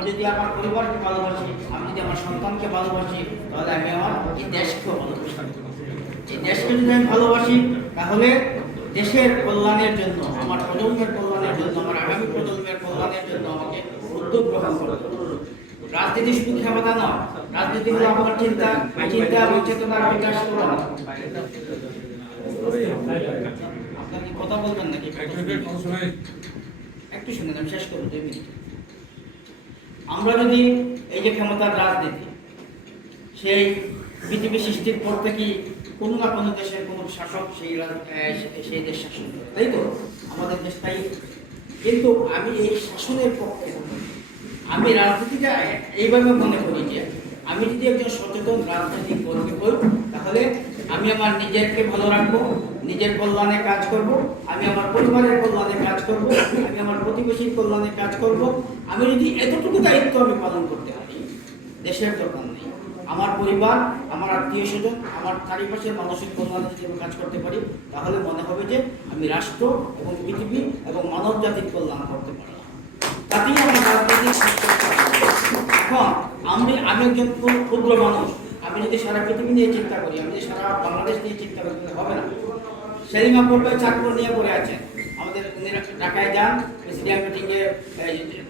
আমি যদি আমার পরিবারকে ভালোবাসি, আমি যদি আমার সন্তানকে ভালোবাসি, তাহলে আমি আমার এই দেশকেও ভালোবাসি। এই দেশকে যদি আমি ভালোবাসি, তাহলে দেশের কল্যাণের জন্য, আমার প্রজন্মের কল্যাণের জন্য, আমার আগামী প্রজন্মের কল্যাণের জন্য আমাকে উদ্যোগ গ্রহণ করতে হবে। রাজনীতি শুধু ক্ষমতা নয়, রাজনীতি হলো আপনার চিন্তা এবং চেতনার বিকাশ করা। আপনার কি কথা বলবেন নাকি? একটু শুনেন, আমি শেষ করবো 2 মিনিট। আমরা যদি এই যে ক্ষমতার রাজনীতি, সেই পৃথিবী সৃষ্টির পর থেকে কোনো না কোনো দেশের কোনো শাসক সেই দেশ শাসন করে, তাই তো? আমাদের দেশটাই। কিন্তু আমি এই শাসনের পক্ষে, আমি রাজনীতিটা এইভাবে মনে করি যে আমি যদি একজন সচেতন রাজনৈতিক কর্মী হই, তাহলে আমি আমার নিজেকে ভালো রাখবো, নিজের কল্যাণে কাজ করব, আমি আমার পরিবারের কল্যাণে কাজ করব, আমি আমার প্রতিবেশীর কল্যাণে কাজ করব। আমি যদি এতটুকু দায়িত্ব আমি পালন করতে পারি, দেশের দরকার নেই, আমার পরিবার, আমার আত্মীয় স্বজন, আমার চারিপাশের মানুষের কল্যাণে যদি আমি কাজ করতে পারি, তাহলে মনে হবে যে আমি রাষ্ট্র এবং পৃথিবী এবং মানব জাতির কল্যাণ করতে পারলাম। তাতেই আমার রাজনৈতিক। এখন আমি একজন ক্ষুদ্র মানুষ, আমি যদি সারা পৃথিবী নিয়ে চিন্তা করি, আমি যদি সারা বাংলাদেশ নিয়ে চিন্তা করি, হবে না। সেলিম আকবর ভাই চাঁদপুর নিয়ে পড়ে আছেন, আমাদের ঢাকায় যান, প্রেসিডেন্ট মিটিংয়ে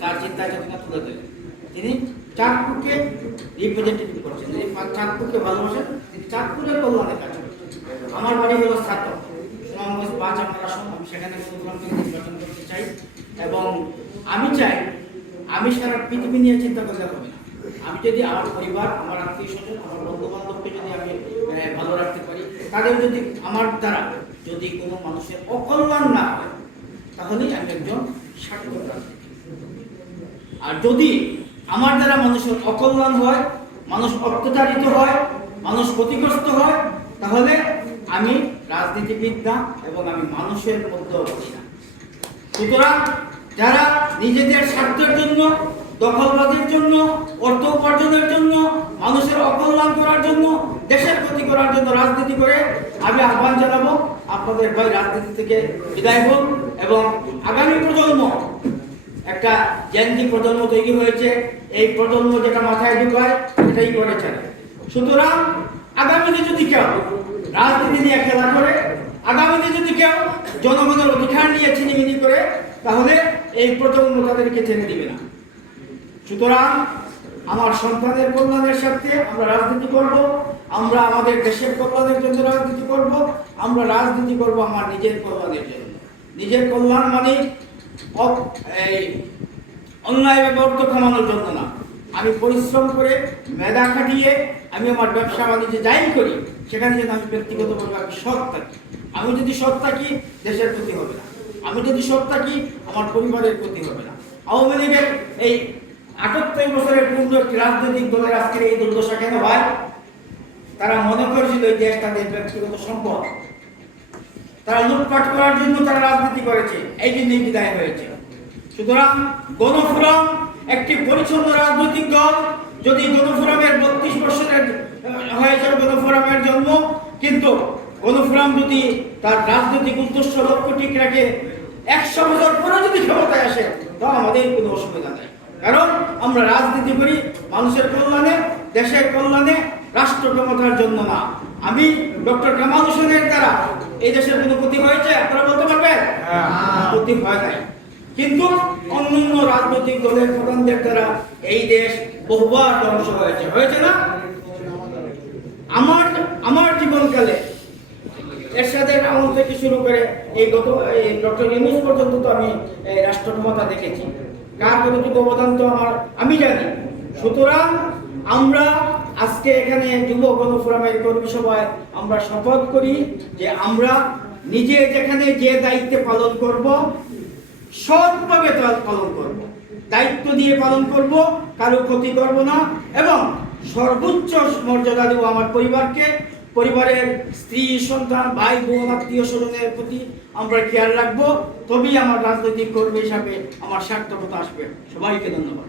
তার চিন্তা চেতনা তুলে দিলেন। তিনি চাঁদপুরকে রিপ্রেজেন্টেটিভ করছেন, তিনি চাঁদপুরকে ভালোবাসেন, তিনি চাঁদপুরের কল্যাণে কাজ করছেন। আমার বাড়ি হলো ছাত্র সুনামগঞ্জ 5 আমার আসন, আমি সেখানে নির্বাচন করতে চাই এবং আমি চাই আমি সারা পৃথিবী নিয়ে চিন্তা করলে হবে না। আমি যদি আমার পরিবার, আমার আত্মীয় স্বজন, আমার বন্ধু বান্ধবকে যদি আমি ভালো রাখতে পারি, তাদের যদি আমার দ্বারা যদি কোনো মানুষের অকল্যাণ না হয়, তাহলেই আমি একজন সার্থক রাজনীতি। আর যদি আমার দ্বারা মানুষের অকল্যাণ হয়, মানুষ অত্যাচারিত হয়, মানুষ ক্ষতিগ্রস্ত হয়, তাহলে আমি রাজনীতিবিদ না এবং আমি মানুষের মধ্যেও বলি না। সুতরাং যারা নিজেদের স্বার্থের জন্য, দখলবাদের জন্য, অর্থ উপার্জনের জন্য, মানুষের অকল্যাণ করার জন্য, দেশের ক্ষতি করার জন্য রাজনীতি করে, আমি আহ্বান জানাবো আপনাদের ভাই রাজনীতি থেকে বিদায় হোক এবং আগামী প্রজন্ম, একটা জেনজি প্রজন্ম তৈরি হয়েছে, এই প্রজন্ম যেটা মাথায় ঢুকায় এটাই করে চলে। সুতরাং আগামীতে যদি কেউ রাজনীতি নিয়ে খেলা করে, আগামীতে যদি কেউ জনগণের অধিকার নিয়ে ছিনিমিনি করে, তাহলে এই প্রজন্ম তাদেরকে ছেড়ে দিবে না। সুতরাং আমার সন্তানের কল্যাণের স্বার্থে আমরা রাজনীতি করব, আমরা আমাদের দেশের কল্যাণের জন্য রাজনীতি করব, আমরা রাজনীতি করব আমার নিজের কল্যাণের জন্য। নিজের কল্যাণ মানে অন্যায়ভাবে অর্থ কামানোর জন্য না। আমি পরিশ্রম করে মেধা খাটিয়ে আমি আমার ব্যবসা বাণিজ্য যাই করি, সেখানে যেন আমি ব্যক্তিগতভাবে আমি সৎ থাকি। আমি যদি সৎ থাকি, দেশের ক্ষতি হবে না। আমি যদি সৎ থাকি, আমার পরিবারের ক্ষতি হবে না। আওয়ামী লীগের এই ৭৮ বছরের পূর্ণ একটি রাজনৈতিক দলের আজকের এই দুর্দশা কেন হয়? তারা মনে করেছিল এই দেশ তাদের ব্যক্তিগত সম্পদ, তারা লুটপাট করার জন্য তারা রাজনীতি করেছে, এই জন্যই বিদায় হয়েছে। সুতরাং গণফোরাম একটি পরিচ্ছন্ন রাজনৈতিক দল। যদি গণফোরামের 32 বছরের হয়েছে গণফোরামের জন্ম, কিন্তু গণফোরাম যদি তার রাজনৈতিক উদ্দেশ্য লক্ষ্য ঠিক রাখে, 100 বছর পরে যদি ক্ষমতায় আসে, তাও আমাদের কোনো অসুবিধা নেই। কারণ আমরা রাজনীতি করি মানুষের কল্যাণে, দেশের কল্যাণে, রাষ্ট্র ক্ষমতার জন্য না। আমি ডক্টর কামাল হোসেনের দ্বারা এই দেশের কোনো ক্ষতি হয়েছে আপনারা বলতে পারবেন? ক্ষতি হয় নাই। কিন্তু অন্যান্য রাজনৈতিক দলের প্রধানদের দ্বারা এই দেশ বহুবার ধ্বংস হয়েছে, হয়েছে না? আমার জীবনকালে এরশাদের আমল থেকে শুরু করে এই ডক্টর ইউনূস পর্যন্ত তো আমি রাষ্ট্র ক্ষমতা দেখেছি। কার কতটুকু অবদান তো আমি জানি। সুতরাং আমরা আজকে এখানে যুব গণফোরামের কর্মী সভায় আমরা শপথ করি যে আমরা নিজে যেখানে যে দায়িত্ব পালন করব, সৎভাবে পালন করব, দায়িত্ব দিয়ে পালন করব, কারো ক্ষতি করব না এবং সর্বোচ্চ মর্যাদা দেব আমার পরিবারকে, পরিবারের স্ত্রী, সন্তান, ভাই বোন, আত্মীয় স্বজনের প্রতি আমরা খেয়াল রাখবো। তবেই আমার রাজনৈতিক কর্মী হিসাবে আমার সার্থকতা আসবে। সবাইকে ধন্যবাদ।